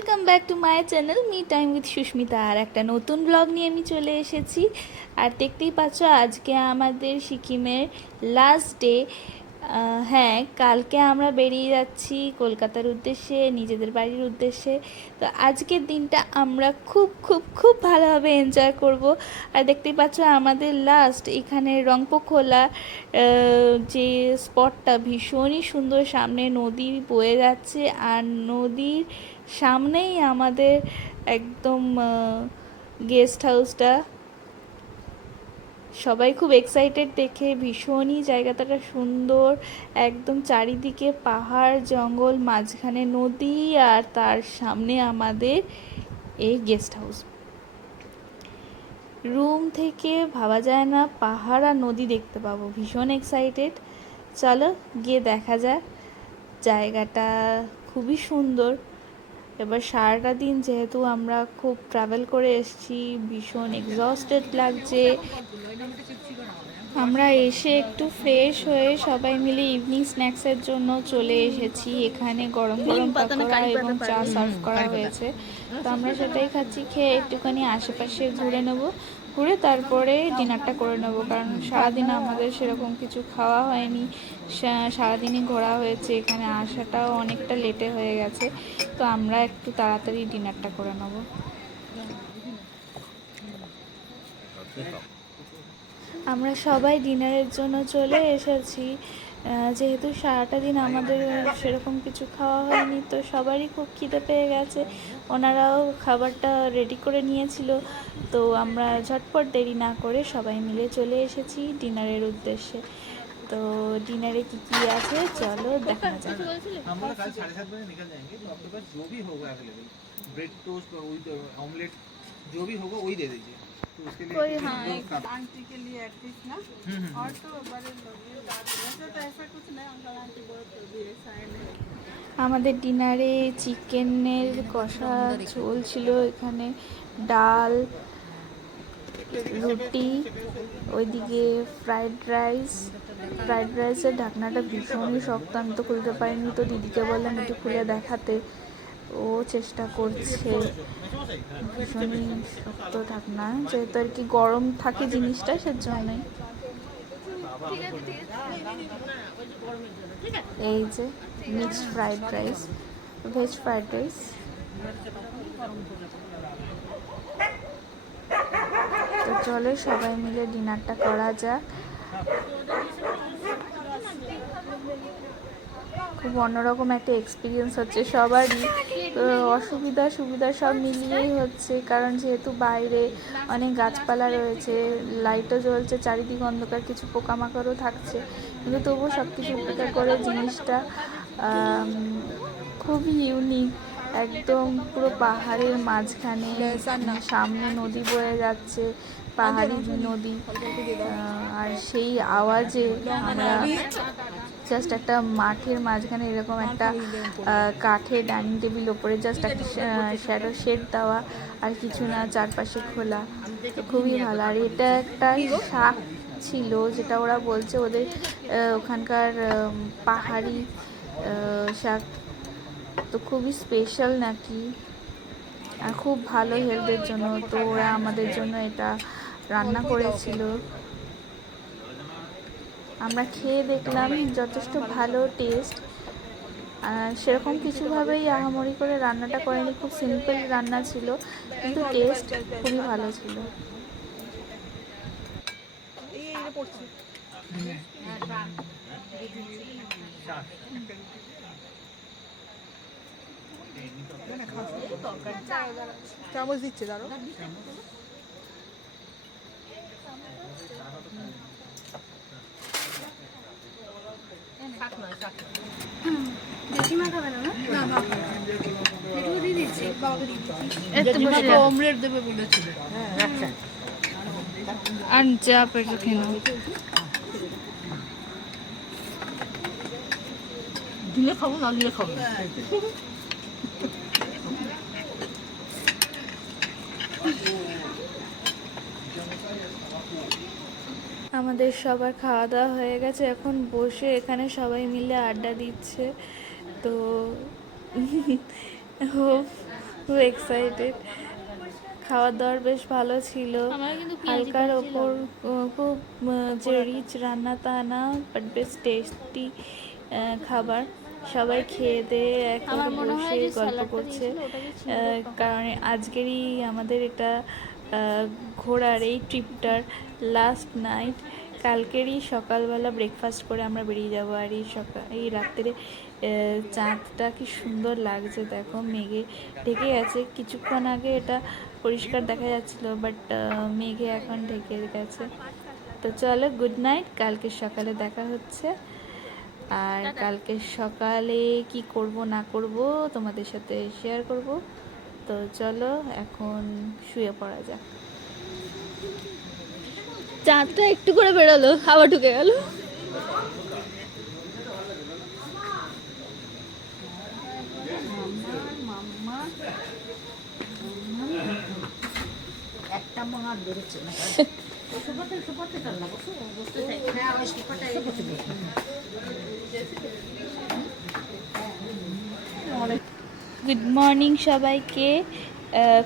Welcome back to my channel me time with Sushmita আর একটা নতুন blog নিয়ে আমি চলে এসেছি। আর দেখতেই পাচ্ছ, আজকে আমাদের সিকিমের লাস্ট ডে হ্যাঁ কালকে আমরা বেরিয়ে যাচ্ছি কলকাতার উদ্দেশ্যে, নিজেদের বাড়ির উদ্দেশ্যে। তো আজকের দিনটা আমরা খুব খুব খুব ভালোভাবে এনজয় করব। আর দেখতেই পাচ্ছ, আমাদের লাস্ট এখানে রংপোখোলা যে স্পটটা ভীষণই সুন্দর। সামনে নদী বয়ে যাচ্ছে। আর নদীর সামনেই আমাদের একদম গেস্ট হাউসটা সবাই খুব এক্সাইটেড দেখে ভীষণই জায়গাটা সুন্দর। একদম চারিদিকে পাহাড়, জঙ্গল, মাঝখানে নদী আর তার সামনে আমাদের এই গেস্ট হাউস রুম থেকে ভাবা যায় না, পাহাড় আর নদী দেখতে পাবো, ভীষণ এক্সাইটেড চলো গিয়ে দেখা যাক, জায়গাটা খুবই সুন্দর। এবার সারাটা দিন যেহেতু আমরা খুব ট্রাভেল করে এসেছি ভীষণ এক্সস্টেড লাগছে। আমরা এসে একটু ফ্রেশ হয়ে সবাই মিলে ইভিনিং স্ন্যাক্সের জন্য চলে এসেছি। এখানে গরম গরম পাকোড়া এবং চা সার্ভ করা হয়েছে। তো আমরা সেটাই খাচ্ছি খেয়ে একটুখানি আশেপাশে ঘুরে নেব। ঘুরে তারপরে ডিনারটা করে নেব কারণ সারাদিন আমাদের সেরকম কিছু খাওয়া হয়নি। সারাদিনই ঘোরা হয়েছে এখানে আসাটাও অনেকটা লেটে হয়ে গেছে। তো আমরা একটু তাড়াতাড়ি ডিনারটা করে নেব। আমরা সবাই ডিনারের জন্য চলে এসেছি। যেহেতু সারাটা দিন আমাদের সেরকম কিছু খাওয়া হয়নি তো সবারই খুব খিদে পেয়ে গেছে ওনারাও খাবারটা রেডি করে নিয়েছিল তো আমরা ঝটপট দেরি না করে সবাই মিলে চলে এসেছি ডিনারের উদ্দেশ্যে তো ডিনারে কি কি আছে চলো দেখা যাক हम लोग कल साढ़े सात बजे निकल जाएंगे तो आपके पास जो भी होगा available bread toast with omelette जो भी होगा वही दे दीजिए तो उसके लिए कोई एक- हाँ, दो एक कप- आंटी के लिए एटलीस्ट ना हम्म, हम्म, और तो बड़े लोग ये बात है। वैसे तो ऐसा कुछ नहीं अंकल आंटी बहुत भी साइड है আমাদের ডিনারে চিকেনের কষা ঝোল ছিল এখানে ডাল রুটি ওইদিকে ফ্রাইড রাইস ফ্রাইড রাইসের ঢাকনাটা ভীষণই শক্ত আমি তো খুলতে পারিনি তো দিদিকে বললাম একটু খুলে দেখাতে ও চেষ্টা করছে। ভীষণই শক্ত ঢাকনা। যেহেতু আর কি গরম থাকে জিনিসটা, সেজন্যই। এই যে mixed fried rice veg fried rice তো চলো সবাই মিলে ডিনারটা করা যাক। খুব অন্যরকম একটা এক্সপিরিয়েন্স হচ্ছে সবারই। অসুবিধা সুবিধা সব মিলিয়েই হচ্ছে, কারণ যেহেতু বাইরে অনেক গাছপালা রয়েছে লাইটও জ্বলছে, চারিদিক অন্ধকার, কিছু পোকামাকড়ও থাকছে। কিন্তু তবুও সব কিছু উপেক্ষা করে জিনিসটা খুবই ইউনিক একদম পুরো পাহাড়ের মাঝখানে, সামনে নদী বয়ে যাচ্ছে পাহাড়ি নদী। আর সেই আওয়াজে আমরা জাস্ট একটা মাঠের মাঝখানে এরকম একটা আহ, কাঠের ডাইনিং টেবিল ওপরে জাস্ট একটা শ্যাডো শেড দেওয়া আর কিছু না চারপাশে খোলা। তো খুবই ভালো। আর এটা একটা শাক ছিল যেটা ওরা বলছে ওদের ওখানকার পাহাড়ি শাক। তো খুবই স্পেশাল নাকি। আর খুব ভালো হেলথের জন্য। তো ওরা আমাদের জন্য এটা রান্না করেছিল। আমরা খেয়ে দেখলাম যথেষ্ট ভালো টেস্ট সেরকম কিছুভাবেই আহামরি করে রান্নাটা করেনি খুব সিম্পল রান্না ছিল কিন্তু টেস্ট খুবই ভালো ছিল। এই এই পড়ছে চামচ দিচ্ছে দাঁড়ো অমলেট দেবে বলেছিল আর যা পেটে খেয়ে নাও। দিলে খাব না দিলে খাব আমাদের সবার খাওয়া দাওয়া হয়ে গেছে। এখন বসে এখানে সবাই মিলে আড্ডা দিচ্ছে। তো খুব এক্সাইটেড খাওয়ার দাওয়ার বেশ ভালো ছিল। হালকার ওপর খুব যে রিচ রান্না তা না বাট বেশ টেস্টি খাবার। সবাই খেয়ে দিয়ে একসাথে বসে গল্প করছে। কারণ আজকেরই আমাদের এটা ঘোরার এই ট্রিপটার লাস্ট নাইট কালকেরই সকালবেলা ব্রেকফাস্ট করে আমরা বেরিয়ে যাব আর এই সকাল এই রাত্রে চাঁদটা কি সুন্দর লাগছে দেখো, মেঘে ঢেকে গেছে কিছুক্ষণ আগে এটা পরিষ্কার দেখা যাচ্ছিল বাট মেঘে এখন ঢেকে গেছে। তো চলো গুড নাইট কালকে সকালে দেখা হচ্ছে। আর কালকে সকালে কি করব, না করব, তোমাদের সাথে শেয়ার করব। তো চলো, এখন শুয়ে পড়া যাক। চাঁদটা একটু করে বেরোলো আবার ঢুকে গেল। গুড মর্নিং সবাইকে।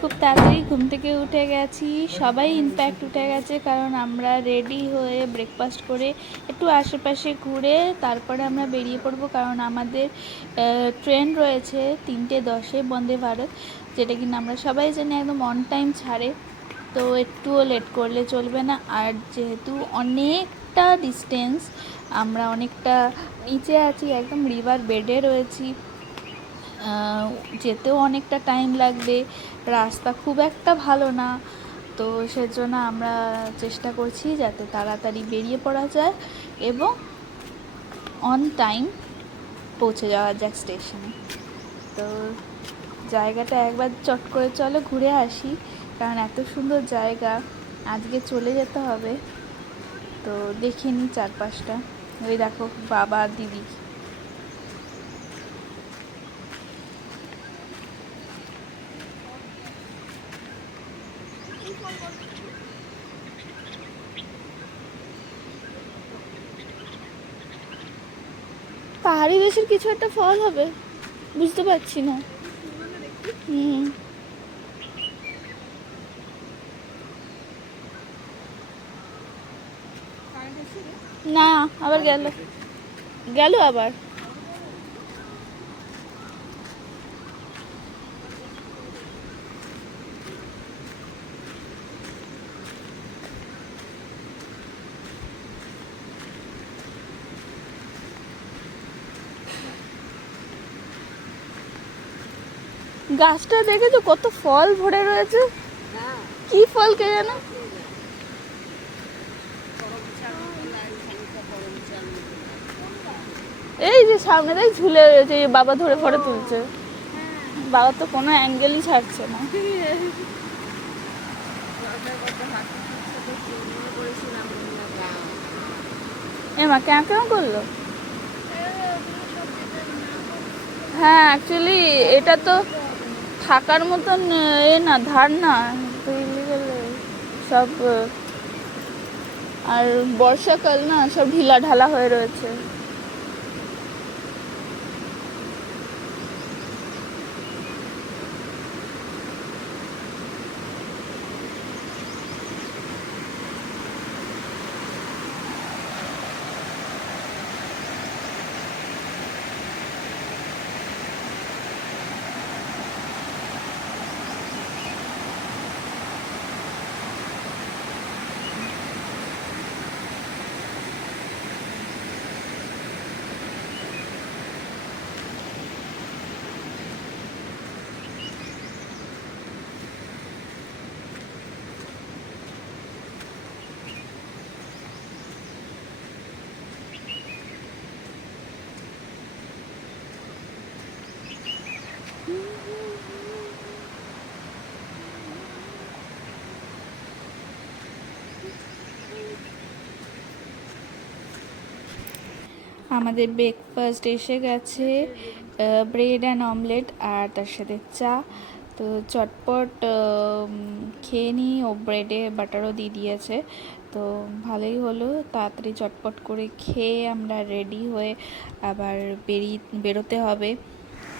খুব তাড়াতাড়ি ঘুম থেকে উঠে গেছি। সবাই ইনফ্যাক্ট উঠে গেছে কারণ আমরা রেডি হয়ে ব্রেকফাস্ট করে একটু আশেপাশে ঘুরে তারপরে আমরা বেরিয়ে পড়ব কারণ আমাদের ট্রেন রয়েছে তিনটে দশে বন্দে ভারত, যেটা কিনা আমরা সবাই জানি একদম অন টাইম ছাড়ে। তো একটুও লেট করলে চলবে না। আর যেহেতু অনেকটা ডিস্টেন্স আমরা অনেকটা নিচে আছি, একদম রিভার বেডে রয়েছি। যেতেও অনেকটা টাইম লাগবে। রাস্তা খুব একটা ভালো না। তো সেজন্য আমরা চেষ্টা করছি যাতে তাড়াতাড়ি বেরিয়ে পড়া যায় এবং অন টাইম পৌঁছে যাওয়া যাক স্টেশনে তো জায়গাটা একবার চট করে চলো ঘুরে আসি, কারণ এত সুন্দর জায়গা। আজকে চলে যেতে হবে। তো দেখে নিই চারপাশটা। ওই দেখো বাবা, দিদি। পাহাড়ি দেশের কিছু একটা ফল হবে বুঝতে পারছি না। না আবার গেল। গেল আবার। গাছটা দেখেছ? কত ফল ভরে রয়েছে। কি ফল কে জানো? এই যে সামনে দেখ, ঝুলে রয়েছে বাবা ধরে ফটো তুলছে। বাবা তো কোনো অ্যাঙ্গেলই ছাড়ছে না। এ মা কেমন কেমন করল? হ্যাঁ অ্যাকচুয়ালি এটা তো থাকার মতন, এ না, ধার না। সব আর বর্ষাকাল না, সব ঢিলা ঢালা হয়ে রয়েছে। আমাদের ব্রেকফাস্ট এসে গেছে ব্রেড অ্যান্ড অমলেট আর তার সাথে চা। তো চটপট খেয়ে নিই। ও ব্রেডে বাটারও দিয়ে দিয়েছে। তো ভালোই হলো। তাড়াতাড়ি চটপট করে খেয়ে আমরা রেডি হয়ে আবার বেরিয়ে, বেরোতে হবে।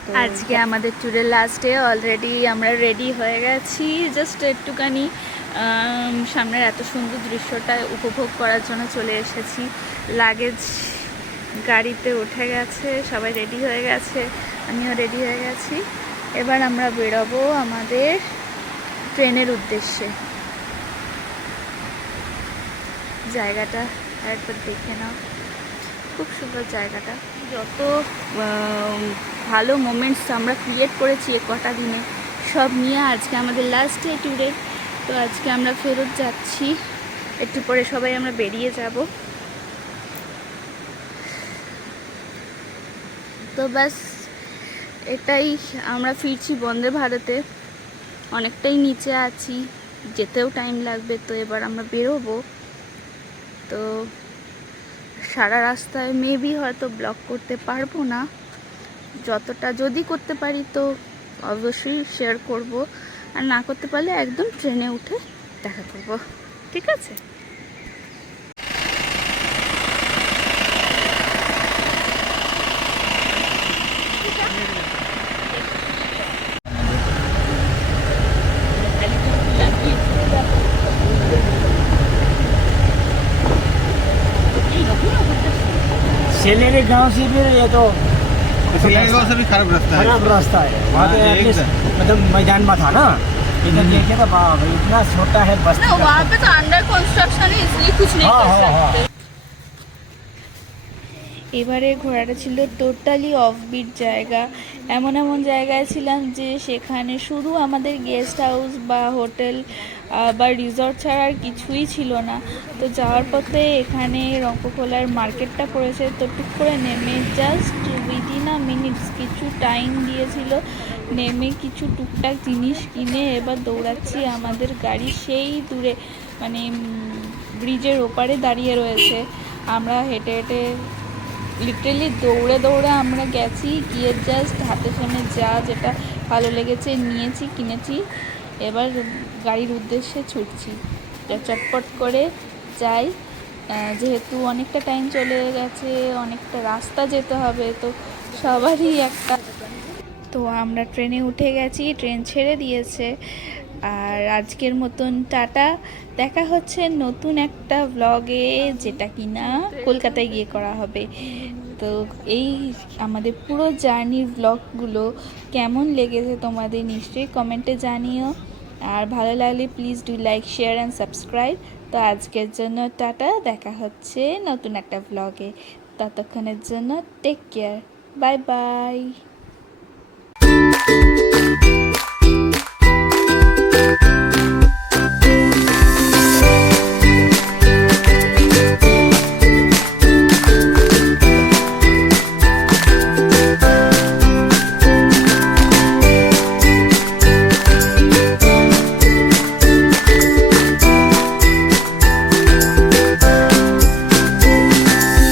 আজকে আমাদের ট্যুরের লাস্টে অলরেডি আমরা রেডি হয়ে গেছি। জাস্ট একটুখানি সামনের এত সুন্দর দৃশ্যটা উপভোগ করার জন্য চলে এসেছি। লাগেজ গাড়িতে উঠে গেছে, সবাই রেডি হয়ে গেছে, আমিও রেডি হয়ে গেছি। এবার আমরা বেরোবো আমাদের ট্রেনের উদ্দেশ্যে। জায়গাটা একবার দেখে নাও। খুব সুন্দর জায়গাটা। যত ভালো মোমেন্টস আমরা ক্রিয়েট করেছি এ কটা দিনে, সব নিয়ে আজকে আমাদের লাস্ট ডে ট্যুরে তো আজকে আমরা ফেরত যাচ্ছি। একটু পরে সবাই আমরা বেরিয়ে যাব। তো ব্যাস, এটাই আমরা ফিরছি বন্দে ভারতে। অনেকটাই নিচে আছি, যেতেও টাইম লাগবে। তো এবার আমরা বেরোবো। তো সারা রাস্তায় মেবি হয়তো ব্লক করতে পারব না। যতটা যদি করতে পারি তো অবশ্যই শেয়ার করব। আর না করতে পারলে একদম ট্রেনে উঠে দেখা করব। ঠিক আছে। गांव से भी ये तो सिलेगांव से भी खराब रास्ता है खराब रास्ता है वहाँ हाँ, पे एक एटलीस्ट दम। मतलब मैदान में था ना इधर देखे तो बाप रे, इतना छोटा है बस्ती ना का। वहाँ पे तो अंडर कंस्ट्रक्शन है इसलिए कुछ नहीं हाँ, कर हाँ, सकते এবারে ঘোরাটা ছিল টোটালি অফবিট জায়গা এমন এমন জায়গায় ছিলাম যে সেখানে শুধু আমাদের গেস্ট হাউস বা হোটেল আহ, বা রিসর্ট ছাড়া আর কিছুই ছিল না। তো যাওয়ার পথে এখানে রঙ্কখোলার মার্কেটটা পড়েছে। তো টুক করে নেমে জাস্ট উইদিন আ মিনিটস কিছু টাইম দিয়েছিল। নেমে কিছু টুকটাক জিনিস কিনে এবার দৌড়াচ্ছি আমাদের গাড়ি সেই দূরে মানে ব্রিজের ওপারে দাঁড়িয়ে রয়েছে। আমরা হেঁটে হেঁটে লিটারেলি দৌড়ে দৌড়ে আমরা গেছি, গিয়ে জাস্ট হাতে ফোনে যা যেটা ভালো লেগেছে নিয়েছি, কিনেছি। এবার গাড়ির উদ্দেশ্যে ছুটছি। চটপট করে যাই। যেহেতু অনেকটা টাইম চলে গেছে, অনেকটা রাস্তা যেতে হবে, তো সবারই একটা তো আমরা ট্রেনে উঠে গেছি, ট্রেন ছেড়ে দিয়েছে। আর আজকের মতন টাটা। দেখা হচ্ছে নতুন একটা ব্লগে যেটা কিনা কলকাতায় গিয়ে করা হবে। তো এই আমাদের পুরো জার্নির ব্লগগুলো কেমন লেগেছে তোমাদের নিশ্চয়ই কমেন্টে জানিও। আর ভালো লাগলে please do like share and subscribe তো আজকের জন্য টাটা, দেখা হচ্ছে নতুন একটা ব্লগে ততক্ষণের জন্য টেক কেয়ার বাই বাই